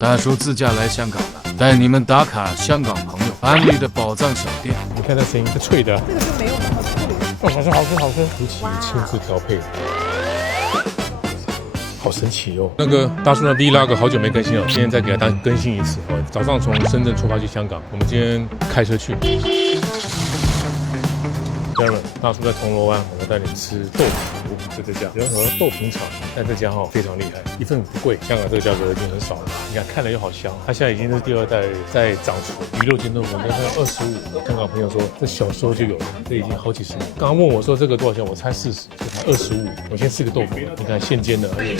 大叔自驾来香港了，带你们打卡香港朋友安利的宝藏小店。你看这声音是脆的，这个就没有那么脆。哦，好吃好吃好吃，舒淇亲自调配的。好神奇哦！那个大叔的 Vlog 好久没更新了，今天再给他更新一次。早上从深圳出发去香港，我们今天开车去。家人们，大叔在铜锣湾，我们带你吃豆腐，就这家仁和豆品厂。但这家非常厉害，一份不贵，香港这个价格已经很少了。你看看了又好香，它现在已经是第二代在掌厨。鱼肉煎豆腐那才25，香港朋友说这小时候就有了，这已经好几十年。刚刚问我说这个多少钱，我猜40，这才25。我先吃个豆腐，你看现煎的，而且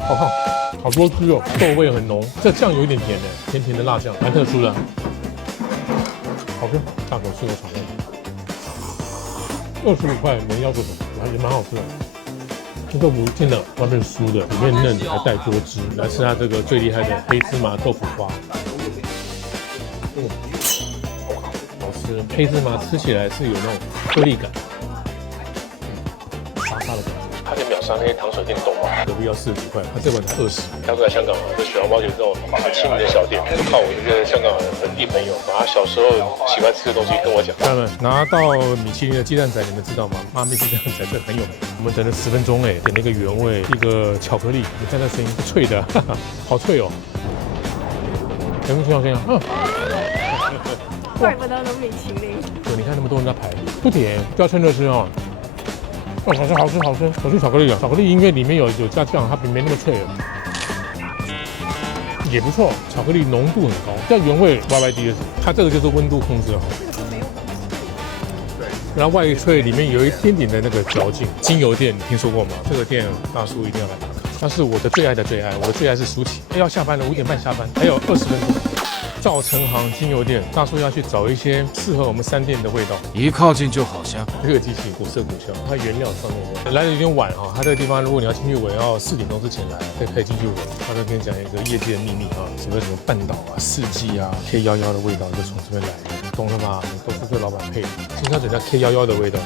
好烫，好多汁哦，豆味很浓，这酱有一点甜的，甜甜的辣酱，蛮特殊的。好吃，大口吃个尝尝。25块能要做什么？还蛮好吃的。这豆腐煎的外面酥的，里面嫩，还带多汁。来吃它这个最厉害的黑芝麻豆腐花。好吃。黑芝麻吃起来是有那种颗粒感，沙沙的感觉。它可以秒杀那些糖水店懂吗？隔壁要40几块，它这碗才20。当初来香港啊，这小笼包就是这种很亲民的小店，就靠我这个香港本地朋友把他小时候喜欢吃的东西跟我讲。家人们，拿到米其林的鸡蛋仔，你们知道吗？妈咪鸡蛋仔这很有名。我们等了10分钟哎，点了一个原味，一个巧克力。你看它声音是脆的，哈哈，好脆哦。有没有听到声音啊？怪不得能米其林。对，你看那么多人在排，不甜，就要趁热吃哦。哦，好吃好吃好吃，我吃巧克力啊！巧克力因为里面有加酱，它没那么脆了，也不错。巧克力浓度很高，像原味 YYD 的是，它这个就是温度控制好。这个就没有那么脆。对，然后外脆里面有一点点的那个嚼劲。精油店你听说过吗？这个店大叔一定要来打卡，那是我的最爱的最爱，我的最爱是舒淇。要下班了，5点半下班，还有20分钟。赵成行精油店，大叔要去找一些适合我们3店的味道。一靠近就好香，这个机器古色古香，它原料上面的来的有点晚哈，它这个地方如果你要进去闻，要4点钟之前来才可以进去闻。他都跟你讲一个业界的秘密啊，什么半岛啊、四季啊、K11的味道就从这边来的，懂了吧？都是这老板配的，经常整叫 K11的味道。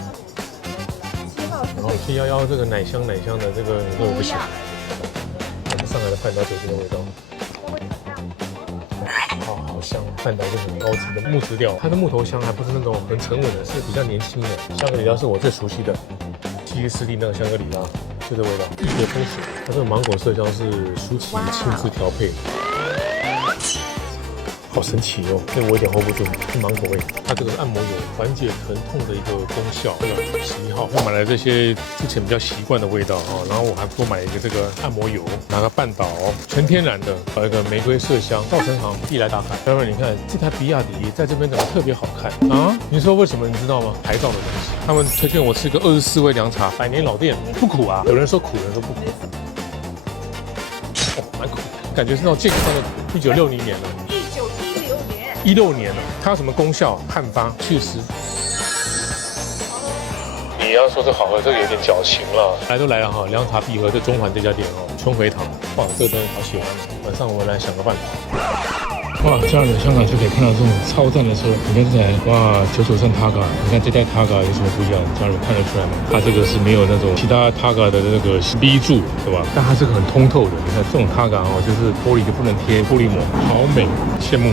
然后 K11这个奶香的这个我不行，我们上海的半岛酒精的味道。好香，半岛是很高级的木质调，它的木头香还不是那种很沉稳的，是比较年轻的。香格里拉是我最熟悉的，西约斯蒂那个香格里拉，就这味道，异国风情。它这个芒果麝香是舒淇亲自调配的。好神奇哦，这个我有点 hold 不住，是芒果味。它这个是按摩油，缓解疼痛的一个功效。这个11号，我买了这些之前比较习惯的味道哦，然后我还多买一个这个按摩油，拿个半岛全天然的，还有一个玫瑰麝香。赵成行必来打卡。待会儿你看这台比亚迪在这边怎么特别好看啊？你说为什么？你知道吗？牌照的东西。他们推荐我吃个24味凉茶，100年老店，不苦啊。有人说苦，有人说不苦。哦，蛮苦，感觉是那种健康的苦。1960年了。16年了，它有什么功效？汗发、祛湿。你要说这好喝，这个有点矫情了。来都来了哈，凉茶必喝，这中环这家店哦，春回堂。哇，这个真的好喜欢。晚上我们来想个办法。哇，家人们，香港就可以看到这种超赞的车。你看这台，哇，993 Targa， 你看这台 Targa 有什么不一样？家人看得出来吗？它这个是没有那种其他 Targa 的那个 B 柱，对吧？但它这个很通透的。你看这种 Targa 哦，就是玻璃就不能贴玻璃膜，好美，羡慕。